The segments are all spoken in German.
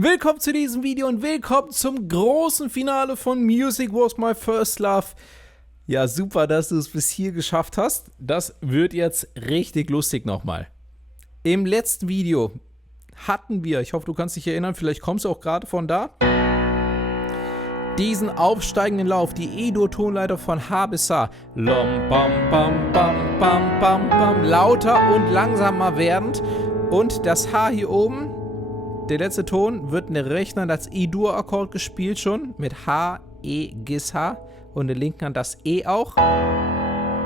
Willkommen zu diesem Video und willkommen zum großen Finale von Music Was My First Love. Ja, super, dass du es bis hier geschafft hast. Das wird jetzt richtig lustig nochmal. Im letzten Video hatten wir, ich hoffe, du kannst dich erinnern, vielleicht kommst du auch gerade von da, diesen aufsteigenden Lauf, die E-Dur-Tonleiter von H bis H. Lom, bam, bam, bam, bam, bam, bam, lauter und langsamer werdend. Und das H hier oben, der letzte Ton, wird in der rechten Hand als E-Dur-Akkord gespielt schon, mit H, E, Gis, H. Und in der linken Hand das E auch.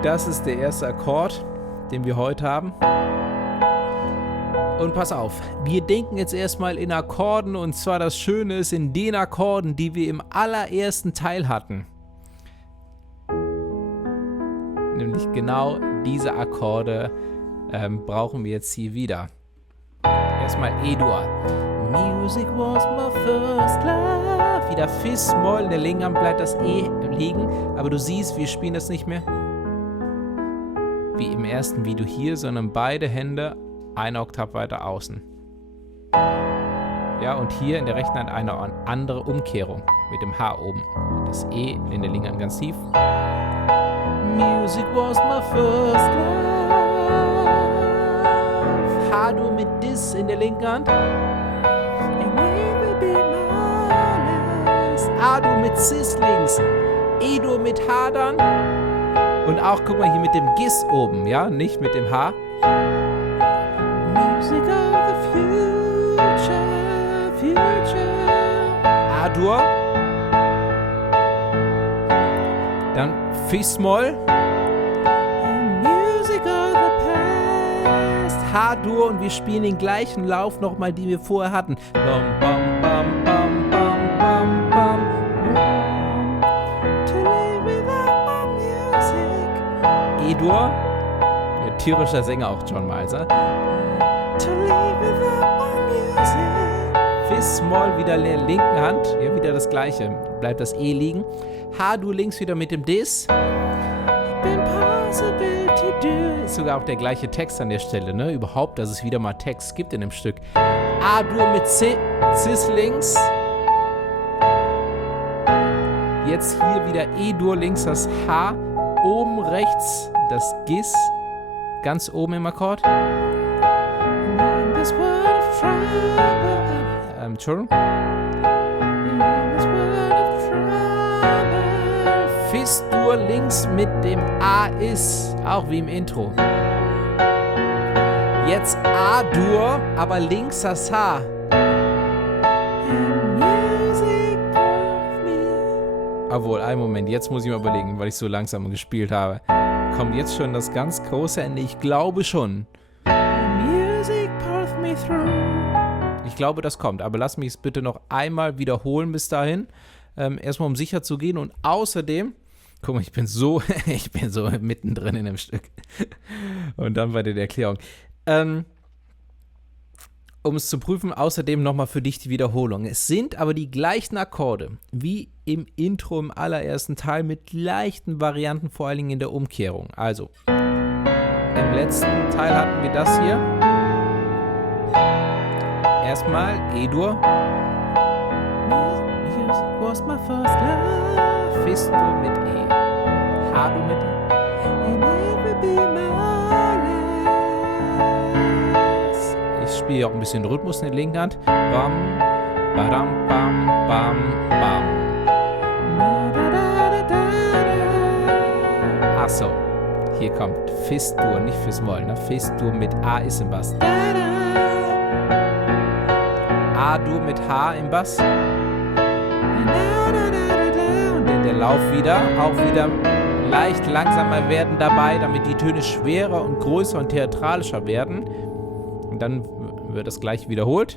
Das ist der erste Akkord, den wir heute haben. Und pass auf, wir denken jetzt erstmal in Akkorden, und zwar das Schöne ist in den Akkorden, die wir im allerersten Teil hatten. Nämlich genau diese Akkorde brauchen wir jetzt hier wieder. Erstmal E-Dur. Music was my first love. Wieder Fis-Moll, in der linken Hand bleibt das E liegen, aber du siehst, wir spielen das nicht mehr wie im ersten Video hier, sondern beide Hände eine Oktav weiter außen. Ja, und hier in der rechten Hand eine andere Umkehrung mit dem H oben. Das E in der linken Hand ganz tief. Music was my first love. H-Dur mit Dis in der linken Hand. A-Dur mit Cis links. E-Dur mit H dann. Und auch, guck mal, hier mit dem Gis oben, ja, nicht mit dem H. Music of the future. A-Dur. Dann Fis-Moll. Music of the past. H-Dur, und wir spielen den gleichen Lauf nochmal, den wir vorher hatten. Bam, bam, bam, bam, bam, bam, bam. To live without my music. E-Dur. Der tierische Sänger auch, John Miles. To live without my music. Fis-Moll wieder in der linken Hand. Ja, wieder das gleiche. Bleibt das E liegen. H-Dur links wieder mit dem Dis. Ist sogar auch der gleiche Text an der Stelle, ne? Überhaupt, dass es wieder mal Text gibt in dem Stück. A-Dur mit Cis links. Jetzt hier wieder E-Dur links, das H. Oben rechts das Gis. Ganz oben im Akkord. Entschuldigung. Fis-Dur links mit dem A ist, auch wie im Intro. Jetzt A-Dur, aber links das H. Obwohl, einen Moment, jetzt muss ich mal überlegen, weil ich so langsam gespielt habe. Kommt jetzt schon das ganz große Ende? Ich glaube schon. Ich glaube, das kommt, aber lass mich es bitte noch einmal wiederholen bis dahin. Erstmal, um sicher zu gehen, und außerdem, guck mal, ich bin so mittendrin in dem Stück. Und dann bei der Erklärung. Um es zu prüfen, außerdem nochmal für dich die Wiederholung. Es sind aber die gleichen Akkorde wie im Intro im allerersten Teil mit leichten Varianten, vor allen Dingen in der Umkehrung. Also, im letzten Teil hatten wir das hier. Erstmal E-Dur. Music was my first love. Fis-Dur mit E. H-Dur mit E. And it will be my last. Ich spiele auch ein bisschen Rhythmus in der linken Hand. Bam, badam, bam, bam, bam. Achso, hier kommt Fis-Dur, nicht Fis-Moll, ne? Fis-Dur mit A ist im Bass. A-Dur mit H im Bass. Und dann der Lauf wieder, auch wieder leicht langsamer werden dabei, damit die Töne schwerer und größer und theatralischer werden. Und dann wird das gleich wiederholt.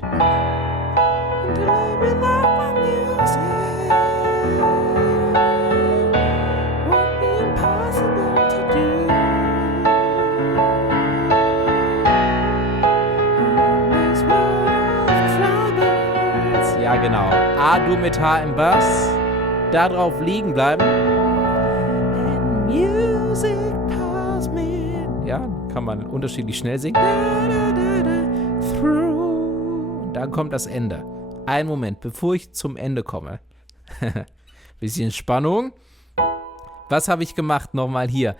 Ja, genau. A-Dur mit H im Bass. Da drauf liegen bleiben. Ja, kann man unterschiedlich schnell singen. Und dann kommt das Ende. einen Moment, bevor ich zum Ende komme. Bisschen Spannung. Was habe ich gemacht? Nochmal hier.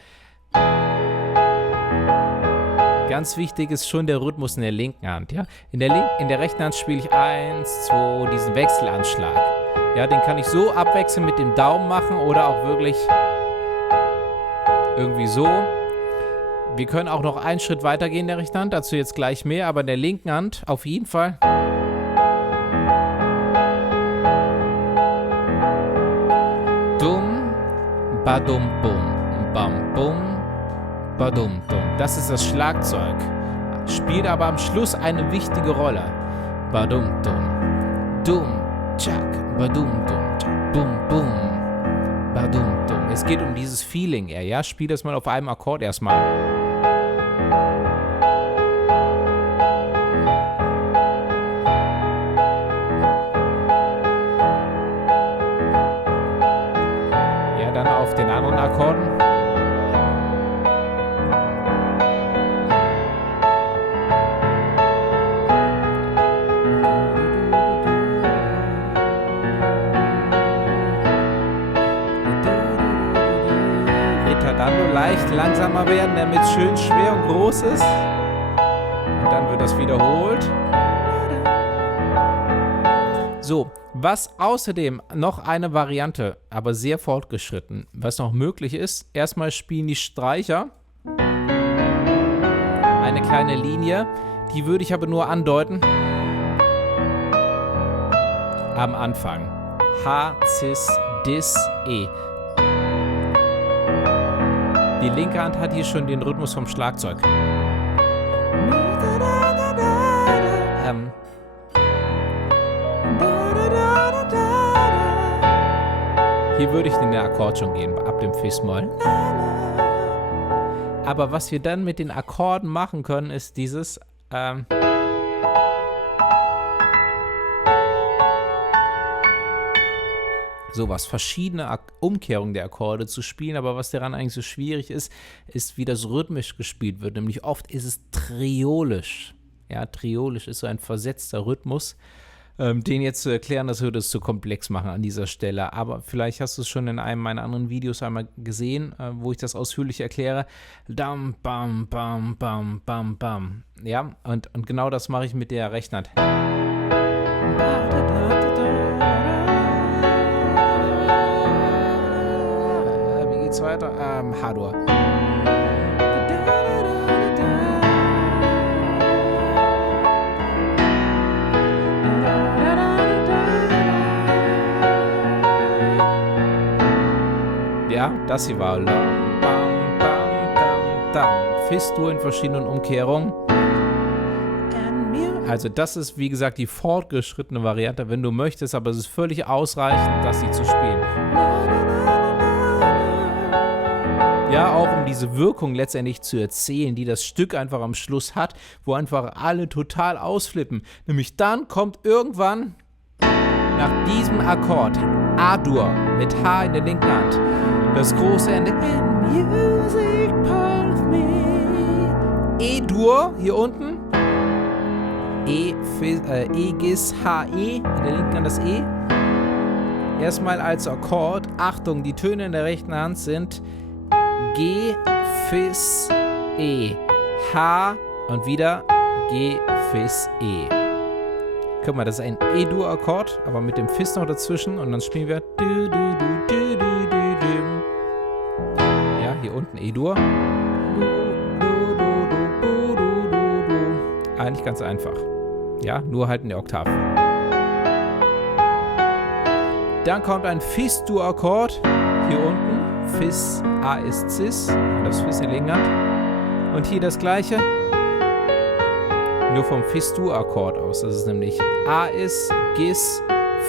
Ganz wichtig ist schon der Rhythmus in der linken Hand. Ja? In der rechten Hand spiele ich 1, 2, diesen Wechselanschlag. Ja, den kann ich so abwechseln mit dem Daumen machen oder auch wirklich irgendwie so. Wir können auch noch einen Schritt weiter gehen in der rechten Hand, dazu jetzt gleich mehr, aber in der linken Hand auf jeden Fall. Dum, badum, bum, bam, bum, badum, dum. Das ist das Schlagzeug. Spielt aber am Schluss eine wichtige Rolle. Badum, dum, dum, tschak, badum, dum, tschak, bum, bum, badum, dum. Es geht um dieses Feeling eher, ja? Spiel das mal auf einem Akkord erstmal. Ja, dann auf den anderen Akkorden. Dann nur leicht langsamer werden, damit es schön schwer und groß ist. Und dann wird das wiederholt. So, was außerdem noch eine Variante, aber sehr fortgeschritten, was noch möglich ist, erstmal spielen die Streicher eine kleine Linie, die würde ich aber nur andeuten am Anfang. H, Cis, Dis, E. Die linke Hand hat hier schon den Rhythmus vom Schlagzeug. Hier würde ich in den Akkord schon gehen, ab dem Fis-Moll. Aber was wir dann mit den Akkorden machen können, ist dieses sowas, verschiedene Umkehrungen der Akkorde zu spielen, aber was daran eigentlich so schwierig ist, ist, wie das rhythmisch gespielt wird. Nämlich oft ist es triolisch. Ja, triolisch ist so ein versetzter Rhythmus. Den jetzt zu erklären, das würde es zu komplex machen an dieser Stelle. Aber vielleicht hast du es schon in einem meiner anderen Videos einmal gesehen, wo ich das ausführlich erkläre. Dam, bam, bam, bam, bam, bam. Ja, und genau das mache ich mit der rechten Hand. Wie geht's weiter? H-Dur. Ja, das hier war Fis-Dur in verschiedenen Umkehrungen. Also das ist, wie gesagt, die fortgeschrittene Variante, wenn du möchtest, aber es ist völlig ausreichend, das hier zu spielen. Ja, auch um diese Wirkung letztendlich zu erzählen, die das Stück einfach am Schluss hat, wo einfach alle total ausflippen. Nämlich dann kommt irgendwann nach diesem Akkord A-Dur mit H in der linken Hand das große Ende. E-Dur hier unten. E-Gis, H-E, in der linken Hand das E. Erstmal als Akkord. Achtung, die Töne in der rechten Hand sind G, Fis, E. H und wieder G, Fis, E. Guck mal, das ist ein E-Dur-Akkord, aber mit dem Fis noch dazwischen und dann spielen wir ja, hier unten E-Dur. Eigentlich ganz einfach. Ja, nur halt in der Oktave. Dann kommt ein Fis-Dur-Akkord. Hier unten. Fis, A ist Cis. Und das Fis in der linken Hand. Und hier das gleiche. Nur vom Fis-Dur-Akkord aus. Das ist nämlich A ist Gis,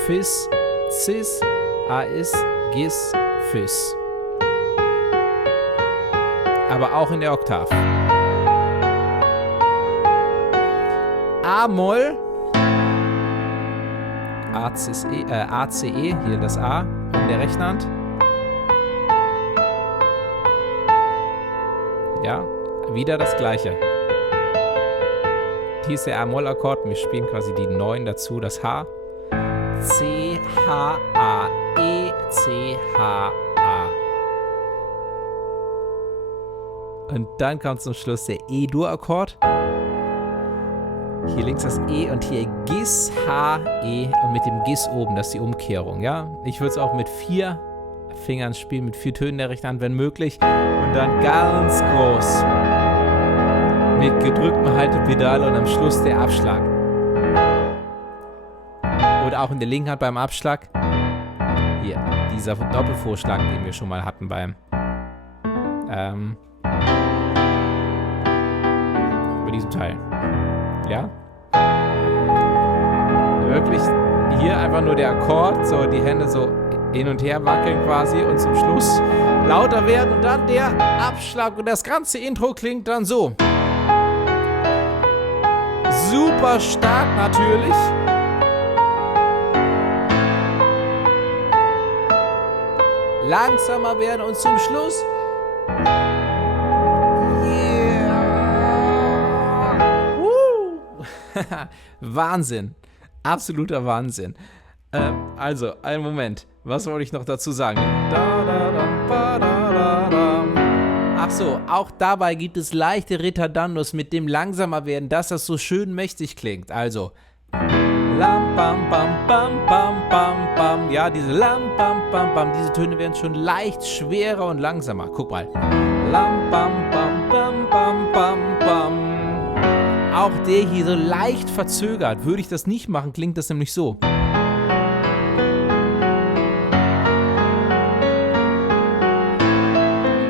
Fis, Cis. A ist Gis, Fis. Aber auch in der Oktave. A-Moll, A-C-E, hier das A in der rechten Hand. Ja, wieder das gleiche. Hier ist der A-Moll-Akkord, wir spielen quasi die 9 dazu, das H. E-C-H-A. E-C-H-A. Und dann kommt zum Schluss der E-Dur-Akkord. Hier links das E und hier Gis, H, E und mit dem Gis oben, das ist die Umkehrung, ja. Ich würde es auch mit 4 Fingern spielen, mit 4 Tönen der rechten Hand, wenn möglich. Und dann ganz groß. Mit gedrücktem Haltepedal und am Schluss der Abschlag. Oder auch in der linken Hand beim Abschlag. Hier, dieser Doppelvorschlag, den wir schon mal hatten beim bei diesem Teil. Ja? Wirklich hier einfach nur der Akkord, so die Hände so hin und her wackeln quasi und zum Schluss lauter werden und dann der Abschlag und das ganze Intro klingt dann so. Super stark natürlich. Langsamer werden und zum Schluss Wahnsinn. Absoluter Wahnsinn. Also, einen Moment. Was wollte ich noch dazu sagen? Ach so, auch dabei gibt es leichte Ritordandos mit dem langsamer werden, dass das so schön mächtig klingt. Also, lam, bam, bam, bam, bam, bam, bam. Ja, diese lam, bam, bam, bam. Diese Töne werden schon leicht schwerer und langsamer. Guck mal. Lam, bam, bam, bam, bam, bam, bam. Auch der hier so leicht verzögert. Würde ich das nicht machen, klingt das nämlich so.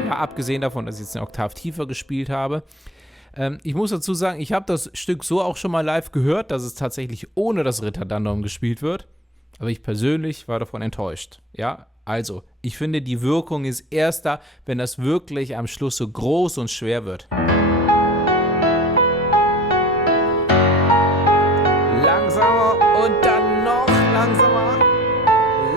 Ja, abgesehen davon, dass ich jetzt eine Oktav tiefer gespielt habe. Ich muss dazu sagen, ich habe das Stück so auch schon mal live gehört, dass es tatsächlich ohne das Ritterdandom gespielt wird. Aber ich persönlich war davon enttäuscht. Ja, also, ich finde, die Wirkung ist erst da, wenn das wirklich am Schluss so groß und schwer wird. Langsamer und dann noch langsamer.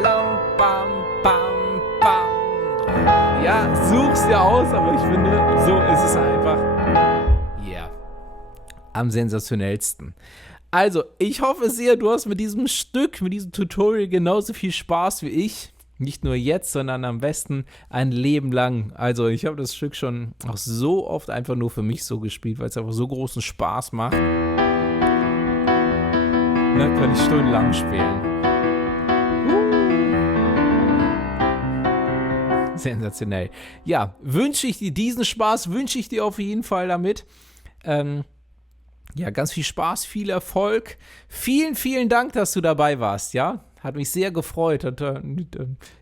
Lam, bam, bam, bam. Ja, such's dir aus, aber ich finde, so ist es einfach. Yeah. Am sensationellsten. Also, ich hoffe sehr, du hast mit diesem Stück, mit diesem Tutorial genauso viel Spaß wie ich. Nicht nur jetzt, sondern am besten ein Leben lang. Also, ich habe das Stück schon auch so oft einfach nur für mich so gespielt, weil es einfach so großen Spaß macht. Da kann ich stundenlang spielen. Sensationell. Ja, wünsche ich dir diesen Spaß, wünsche ich dir auf jeden Fall damit. Ja, ganz viel Spaß, viel Erfolg. Vielen, vielen Dank, dass du dabei warst, ja. Hat mich sehr gefreut. Hat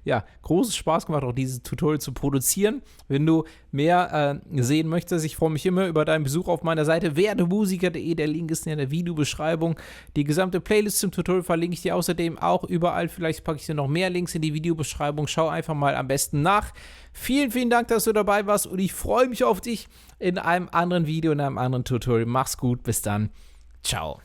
ja, großen Spaß gemacht, auch dieses Tutorial zu produzieren. Wenn du mehr sehen möchtest, ich freue mich immer über deinen Besuch auf meiner Seite werdemusiker.de. Der Link ist in der Videobeschreibung. Die gesamte Playlist zum Tutorial verlinke ich dir außerdem auch überall. Vielleicht packe ich dir noch mehr Links in die Videobeschreibung. Schau einfach mal am besten nach. Vielen, vielen Dank, dass du dabei warst und ich freue mich auf dich in einem anderen Video, in einem anderen Tutorial. Mach's gut, bis dann. Ciao.